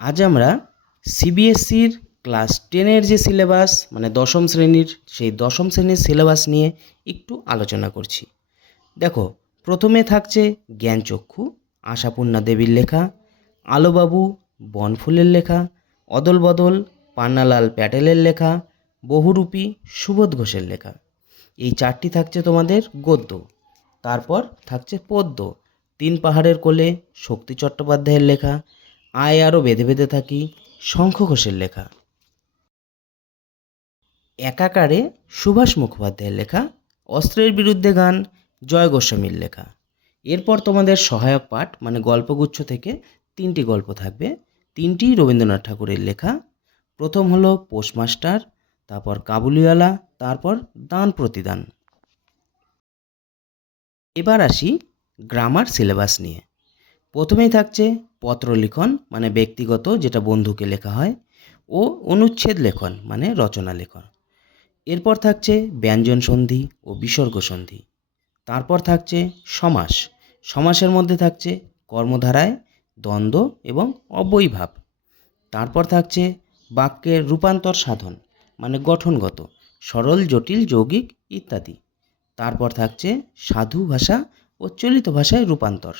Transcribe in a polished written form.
আজ আমরা সিবিএসসির ক্লাস 10-এর যে সিলেবাস মানে দশম শ্রেণীর সেই দশম শ্রেণীর সিলেবাস নিয়ে একটু আলোচনা করছি। দেখো, প্রথমে থাকছে জ্ঞানচক্ষু, আশাপূর্ণা দেবীর লেখা, আলোবাবু বনফুলের লেখা, অদল বদল পান্নালাল প্যাটেলের লেখা, বহুরূপী সুবোধ ঘোষের লেখা। এই চারটি থাকছে তোমাদের গদ্য। তারপর থাকছে পদ্য, তিন পাহাড়ের কোলে শক্তি চট্টোপাধ্যায়ের লেখা, আয় আরও বেঁধে বেঁধে থাকি শঙ্খ ঘোষের লেখা, একাকারে সুভাষ মুখোপাধ্যায়ের লেখা, অস্ত্রের বিরুদ্ধে গান জয় গোস্বামীর লেখা। এরপর তোমাদের সহায়ক পাঠ মানে গল্পগুচ্ছ থেকে তিনটি গল্প থাকবে, তিনটিই রবীন্দ্রনাথ ঠাকুরের লেখা। প্রথম হলো পোস্টমাস্টার, তারপর কাবুলিওয়ালা, তারপর দান প্রতিদান। এবার আসি গ্রামার সিলেবাস নিয়ে। প্রথমেই থাকছে পত্রলিখন মানে ব্যক্তিগত, যেটা বন্ধুকে লেখা হয়, ও অনুচ্ছেদ লেখন মানে রচনা লেখন। এরপর থাকছে ব্যঞ্জন সন্ধি ও বিসর্গ সন্ধি। তারপর থাকছে সমাস, সমাসের মধ্যে থাকছে কর্মধারায় দ্বন্দ্ব এবং অব্যয়ীভাব। তারপর থাকছে বাক্যের রূপান্তর সাধন মানে গঠনগত, সরল জটিল যৌগিক ইত্যাদি। তারপর থাকছে সাধু ভাষা ও চলিত ভাষায় রূপান্তর